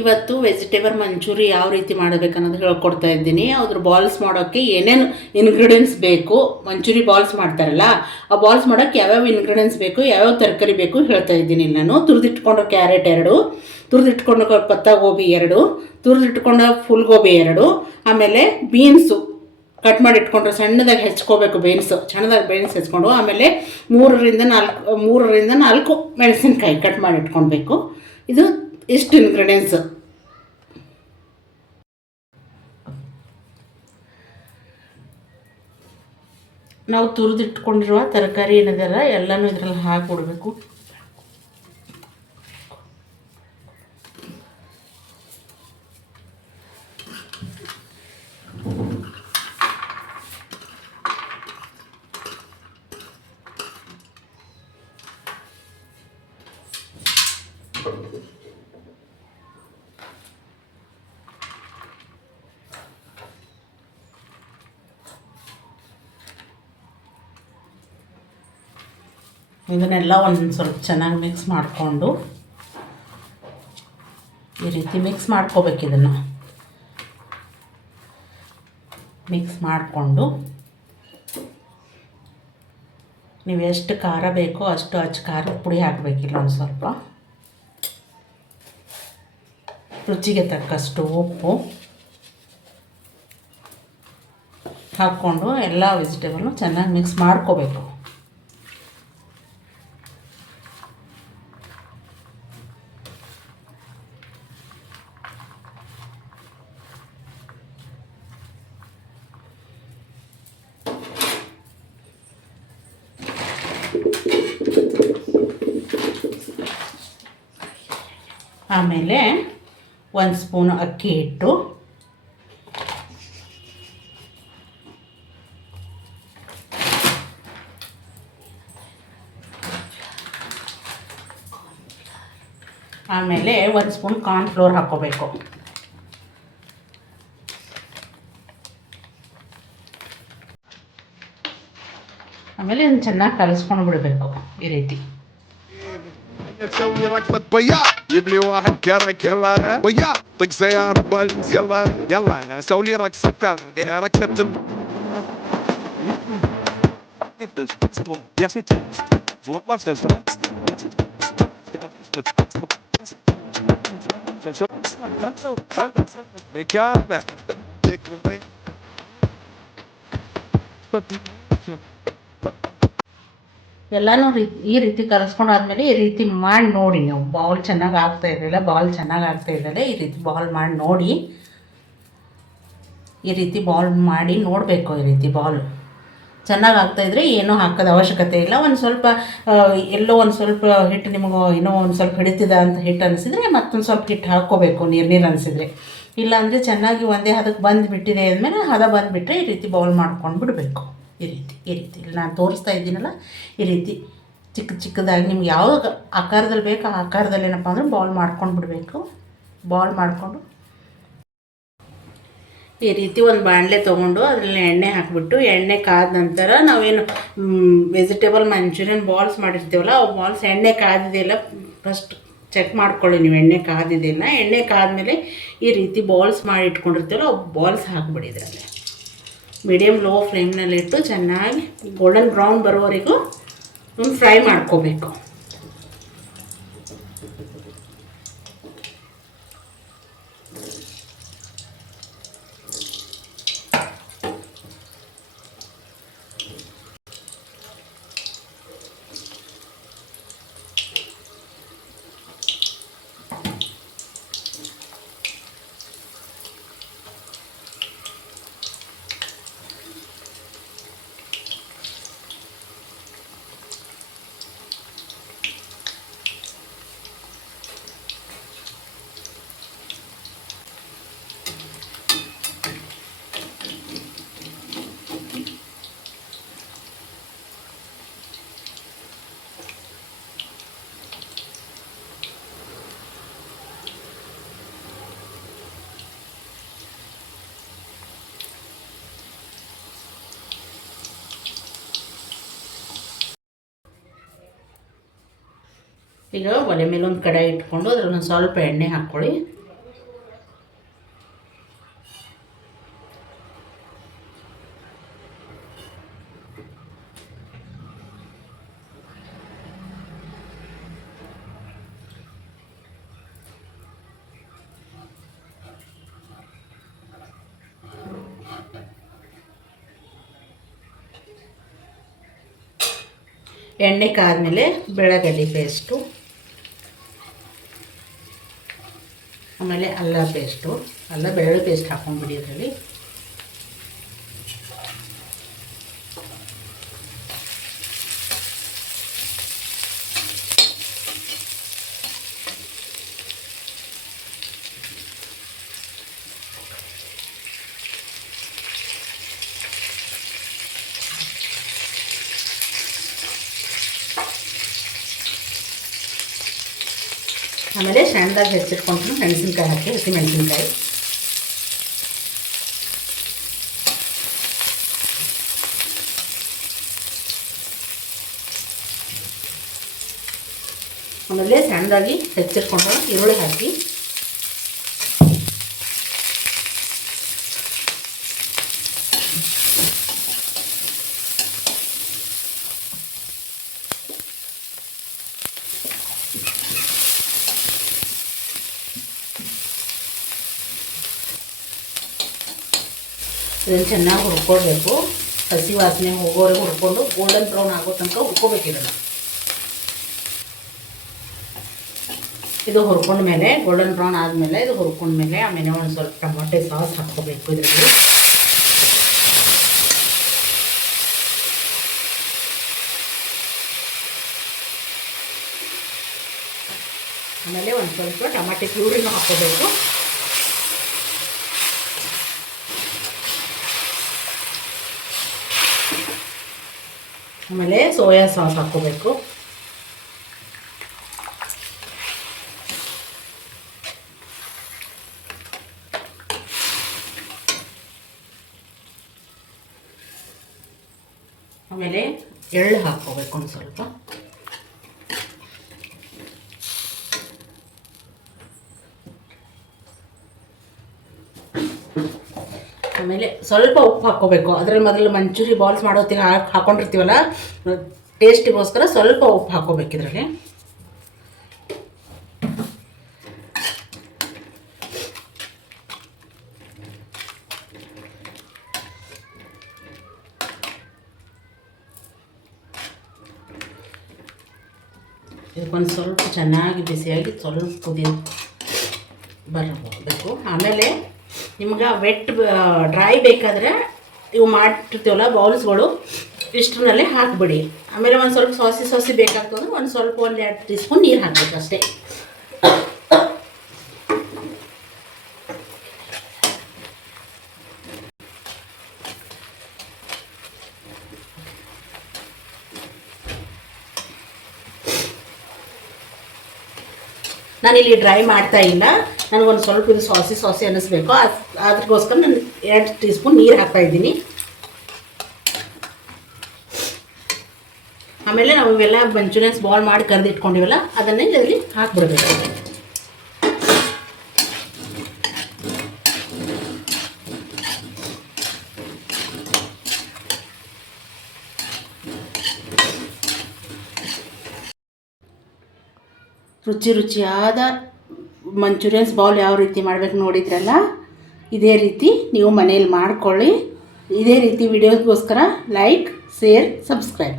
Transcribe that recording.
ಇವತ್ತು ವೆಜಿಟೇಬಲ್ ಮಂಚೂರಿ ಯಾವ ರೀತಿ ಮಾಡಬೇಕು ಅನ್ನೋದು ಹೇಳ್ಕೊಡ್ತಾ ಇದ್ದೀನಿ. ಅದ್ರ ಬಾಲ್ಸ್ ಮಾಡೋಕ್ಕೆ ಏನೇನು ಇಂಗ್ರೀಡಿಯೆಂಟ್ಸ್ ಬೇಕು, ಮಂಚೂರಿ ಬಾಲ್ಸ್ ಮಾಡ್ತಾರಲ್ಲ ಆ ಬಾಲ್ಸ್ ಮಾಡೋಕ್ಕೆ ಯಾವ್ಯಾವ ಇಂಗ್ರೀಡಿಯೆಂಟ್ಸ್ ಬೇಕು, ಯಾವ್ಯಾವ ತರಕಾರಿ ಬೇಕು ಹೇಳ್ತಾ ಇದ್ದೀನಿ. ನಾನು ತುರಿದಿಟ್ಕೊಂಡು ಕ್ಯಾರೆಟ್ 2, ತುರಿದಿಟ್ಕೊಂಡು ಪತ್ತ ಗೋಬಿ 2, ತುರಿದಿಟ್ಕೊಂಡು ಫುಲ್ ಗೋಬಿ 2, ಆಮೇಲೆ ಬೀನ್ಸು ಕಟ್ ಮಾಡಿ ಇಟ್ಕೊಂಡ್ರೆ ಸಣ್ಣದಾಗಿ ಹೆಚ್ಕೋಬೇಕು. ಸಣ್ಣದಾಗಿ ಬೀನ್ಸ್ ಹೆಚ್ಕೊಂಡು ಆಮೇಲೆ 3ರಿಂದ 4 ಮೆಣಸಿನ್ಕಾಯಿ ಕಟ್ ಮಾಡಿ ಇಟ್ಕೊಳ್ಬೇಕು. ಇದು ಇಷ್ಟು ಇಂಗ್ರೀಡಿಯೆಂಟ್ಸ್. ನಾವು ತುರಿದಿಟ್ಕೊಂಡಿರುವ ತರಕಾರಿ ಏನಿದೆಲ್ಲ ಎಲ್ಲನೂ ಇದರಲ್ಲಿ ಹಾಕಿಬಿಡ್ಬೇಕು. ಇದನ್ನೆಲ್ಲ ಒಂದು ಸ್ವಲ್ಪ ಚೆನ್ನಾಗಿ ಮಿಕ್ಸ್ ಮಾಡಿಕೊಂಡು ಈ ರೀತಿ ಮಿಕ್ಸ್ ಮಾಡ್ಕೋಬೇಕು. ಇದನ್ನು ಮಿಕ್ಸ್ ಮಾಡಿಕೊಂಡು ನೀವು ಎಷ್ಟು ಖಾರ ಬೇಕೋ ಅಷ್ಟು ಖಾರದ ಪುಡಿ ಹಾಕಬೇಕಿಲ್ಲ, ಒಂದು ಸ್ವಲ್ಪ ರುಚಿಗೆ ತಕ್ಕಷ್ಟು ಉಪ್ಪು ಹಾಕ್ಕೊಂಡು ಎಲ್ಲ ವೆಜಿಟೇಬಲ್ನು ಚೆನ್ನಾಗಿ ಮಿಕ್ಸ್ ಮಾಡ್ಕೋಬೇಕು. ಆಮೇಲೆ 1 ಸ್ಪೂನ್ ಅಕ್ಕಿ ಹಿಟ್ಟು, ಆಮೇಲೆ 1 ಸ್ಪೂನ್ ಕಾರ್ನ್ಫ್ಲೋರ್ ಹಾಕ್ಕೋಬೇಕು. ಆಮೇಲೆ ಇದನ್ನು ಚೆನ್ನಾಗಿ ಕಲಿಸ್ಕೊಂಡು ಬಿಡಬೇಕು ಈ ರೀತಿ. تسوي ركبة بياع جيب لي واحد كرك يلا بياع طق سيارة بلز يلا سوي لي ركبة ركبة يا ست ಎಲ್ಲನೂ ಈ ರೀತಿ ಕಲಿಸ್ಕೊಂಡಾದ್ಮೇಲೆ ಈ ರೀತಿ ಮಾಡಿ ನೋಡಿ. ನೀವು ಬಾಲ್ ಚೆನ್ನಾಗಿ ಆಗ್ತಾಯಿರಲಿಲ್ಲ, ಈ ರೀತಿ ಬಾಲ್ ಮಾಡಿ ನೋಡಿ. ಈ ರೀತಿ ಬಾಲ್ ಮಾಡಿ ನೋಡಬೇಕು. ಈ ರೀತಿ ಬಾಲ್ ಚೆನ್ನಾಗಿ ಆಗ್ತಾಯಿದ್ರೆ ಏನೂ ಹಾಕೋದು ಅವಶ್ಯಕತೆ ಇಲ್ಲ. ಒಂದು ಸ್ವಲ್ಪ ಎಲ್ಲೋ ಒಂದು ಸ್ವಲ್ಪ ಹಿಟ್ಟು ನಿಮಗೆ ಇನ್ನೂ ಒಂದು ಸ್ವಲ್ಪ ಹಿಡಿತಿದೆ ಅಂತ ಹಿಟ್ಟು ಅನಿಸಿದರೆ ಮತ್ತೊಂದು ಸ್ವಲ್ಪ ಹಿಟ್ಟು ಹಾಕ್ಕೋಬೇಕು, ನೀರು ಅನಿಸಿದರೆ. ಇಲ್ಲಾಂದರೆ ಚೆನ್ನಾಗಿ ಒಂದೇ ಹದಕ್ಕೆ ಬಂದುಬಿಟ್ಟಿದೆ ಅಂದಮೇಲೆ ಹದ ಬಂದುಬಿಟ್ರೆ ಈ ರೀತಿ ಬೌಲ್ ಮಾಡ್ಕೊಂಡು ಬಿಡಬೇಕು. ಈ ರೀತಿ ಇಲ್ಲಿ ನಾನು ತೋರಿಸ್ತಾ ಇದ್ದೀನಲ್ಲ, ಈ ರೀತಿ ಚಿಕ್ಕದಾಗಿ ನಿಮ್ಗೆ ಯಾವ ಆಕಾರದಲ್ಲಿ ಬೇಕು ಆ ಆಕಾರದಲ್ಲಿ ಏನಪ್ಪ ಅಂದರೆ ಬಾಲ್ ಮಾಡ್ಕೊಂಡು ಬಿಡಬೇಕು. ಬಾಲ್ ಮಾಡಿಕೊಂಡು ಈ ರೀತಿ ಒಂದು ಬಾಣಲೆ ತೊಗೊಂಡು ಅದರಲ್ಲಿ ಎಣ್ಣೆ ಹಾಕಿಬಿಟ್ಟು, ಎಣ್ಣೆ ಕಾದ ನಂತರ ನಾವೇನು ವೆಜಿಟೇಬಲ್ ಮಂಚೂರಿಯನ್ ಬಾಲ್ಸ್ ಮಾಡಿರ್ತೀವಲ್ಲ ಆ ಬಾಲ್ಸ್ ಎಣ್ಣೆ ಕಾದಿದೆಯಲ್ಲ ಫಸ್ಟ್ ಚೆಕ್ ಮಾಡ್ಕೊಳ್ಳಿ ನೀವು. ಎಣ್ಣೆ ಕಾದಿದೆಯಲ್ಲ, ಎಣ್ಣೆ ಕಾದ್ಮೇಲೆ ಈ ರೀತಿ ಬಾಲ್ಸ್ ಮಾಡಿ ಇಟ್ಕೊಂಡಿರ್ತೀವಲ್ಲ ಆ ಬಾಲ್ಸ್ ಹಾಕಿಬಿಡಿ. ಇದರಲ್ಲಿ ಮೀಡಿಯಮ್ ಲೋ ಫ್ಲೇಮ್ನಲ್ಲಿಟ್ಟು ಚೆನ್ನಾಗಿ ಗೋಲ್ಡನ್ ಬ್ರೌನ್ ಬರೋವರೆಗೂ ಫ್ರೈ ಮಾಡ್ಕೋಬೇಕು. ಈಗ ಒಲೆ ಮೇಲೆ ಒಂದು ಕಡಾಯಿ ಇಟ್ಕೊಂಡು ಅದ್ರಲ್ಲಿ ಒಂದು ಸ್ವಲ್ಪ ಎಣ್ಣೆ ಹಾಕ್ಕೊಳ್ಳಿ. ಎಣ್ಣೆ ಕಾದ್ಮೇಲೆ ಬೆಳಗಡ್ಡಿ ಪೇಸ್ಟು, ಆಮೇಲೆ ಅಲ್ಲ ಪೇಸ್ಟು, ಅಲ್ಲ ಬೆಳ್ಳುಳ್ಳಿ ಪೇಸ್ಟ್ ಹಾಕೊಂಡ್ಬಿಡಿ ಇದರಲ್ಲಿ. ಆಮೇಲೆ ಸಣ್ಣದಾಗಿ ಹೆಚ್ಚಿಟ್ಕೊಂಡು ಮೆಣಸಿನ್ಕಾಯಿ ಹಾಕಿ, ಹಸಿ ಮೆಣಸಿನ್ಕಾಯಿ. ಆಮೇಲೆ ಸಣ್ಣದಾಗಿ ಹೆಚ್ಚಿಟ್ಕೊಂಡು ಈರುಳ್ಳಿ ಹಾಕಿ, ಇದನ್ನು ಚೆನ್ನಾಗಿ ಹುರ್ಕೊಳ್ಬೇಕು. ಹಸಿ ವಾಸನೆ ಹೋಗೋವರೆಗೆ ಹುರ್ಕೊಂಡು ಗೋಲ್ಡನ್ ಬ್ರೌನ್ ಆಗೋ ತನಕ ಹುರ್ಕೋಬೇಕಿರಲ್ಲ. ಇದು ಹುರ್ಕೊಂಡ್ಮೇಲೆ ಗೋಲ್ಡನ್ ಬ್ರೌನ್ ಆದಮೇಲೆ ಇದು ಹುರ್ಕೊಂಡ್ಮೇಲೆ ಆಮೇಲೆ ಒಂದು ಸ್ವಲ್ಪ ಟೊಮಾಟೊ ಸಾಸ್ ಹಾಕ್ಕೋಬೇಕು ಇದರಲ್ಲಿ. ಆಮೇಲೆ ಒಂದು ಸ್ವಲ್ಪ ಟೊಮಾಟೊ ಪ್ಯೂರಿನೂ ಹಾಕ್ಕೋಬೇಕು. ಆಮೇಲೆ ಸೋಯಾ ಸಾಸ್ ಹಾಕ್ಕೋಬೇಕು. ಆಮೇಲೆ ಎಳ್ಳು ಹಾಕ್ಕೋಬೇಕು ಒಂದು ಸ್ವಲ್ಪ. ಆಮೇಲೆ ಸ್ವಲ್ಪ ಉಪ್ಪು ಹಾಕ್ಕೋಬೇಕು. ಅದರಲ್ಲಿ ಮೊದಲು ಮಂಚೂರಿ ಬಾಲ್ಸ್ ಮಾಡೋತ್ತಿಗೆ ಹಾಕ್ಕೊಂಡಿರ್ತೀವಲ್ಲ, ಟೇಸ್ಟಿಗೋಸ್ಕರ ಸ್ವಲ್ಪ ಉಪ್ಪು ಹಾಕ್ಕೋಬೇಕು ಇದರಲ್ಲಿ. ಇದಕ್ಕೊಂದು ಸ್ವಲ್ಪ ಚೆನ್ನಾಗಿ ಬಿಸಿಯಾಗಿ ಸ್ವಲ್ಪ ಕುದಿ ಬರಬೇಕು. ಆಮೇಲೆ ನಿಮ್ಗೆ ವೆಟ್ ಡ್ರೈ ಬೇಕಾದರೆ ಇವು ಮಾಡಿರ್ತೀವಲ್ಲ ಬೌಲ್ಸ್ಗಳು, ಇಷ್ಟರಲ್ಲೇ ಹಾಕಿಬಿಡಿ. ಆಮೇಲೆ ಒಂದು ಸ್ವಲ್ಪ ಸಾಸಿ ಬೇಕಾಗ್ತದೆ, ಒಂದು ಸ್ವಲ್ಪ 1-2 ಟೀ ಸ್ಪೂನ್ ನೀರು ಹಾಕಬೇಕು ಅಷ್ಟೇ. ನಾನಿಲ್ಲಿ ಡ್ರೈ ಮಾಡ್ತಾ ಇಲ್ಲ, ನನಗೊಂದು ಸ್ವಲ್ಪ ಇದು ಸಾಸಿ ಅನ್ನಿಸ್ಬೇಕು. ಅದಕ್ಕೋಸ್ಕರ ನಾನು 2 ಟೀ ಸ್ಪೂನ್ ನೀರು ಹಾಕ್ತಾಯಿದ್ದೀನಿ. ಆಮೇಲೆ ನಾವು ಇವೆಲ್ಲ ಮಂಚೂರಿಯನ್ಸ್ ಬಾಲ್ ಮಾಡಿ ಕರೆದಿಟ್ಕೊಂಡಿವಲ್ಲ, ಅದನ್ನೇ ಇದರಲ್ಲಿ ಹಾಕ್ಬಿಡ್ಬೇಕು. ರುಚಿಯಾದ ಮಂಚೂರಿಯನ್ಸ್ ಬಾಲ್ ಯಾವ ರೀತಿ ಮಾಡಬೇಕು ನೋಡಿದ್ರಲ್ಲ, ಇದೇ ರೀತಿ ನೀವು ಮನೇಲಿ ಮಾಡ್ಕೊಳ್ಳಿ. ಇದೇ ರೀತಿ ವಿಡಿಯೋಸ್ಗೋಸ್ಕರ ಲೈಕ್, ಶೇರ್, ಸಬ್ಸ್ಕ್ರೈಬ್.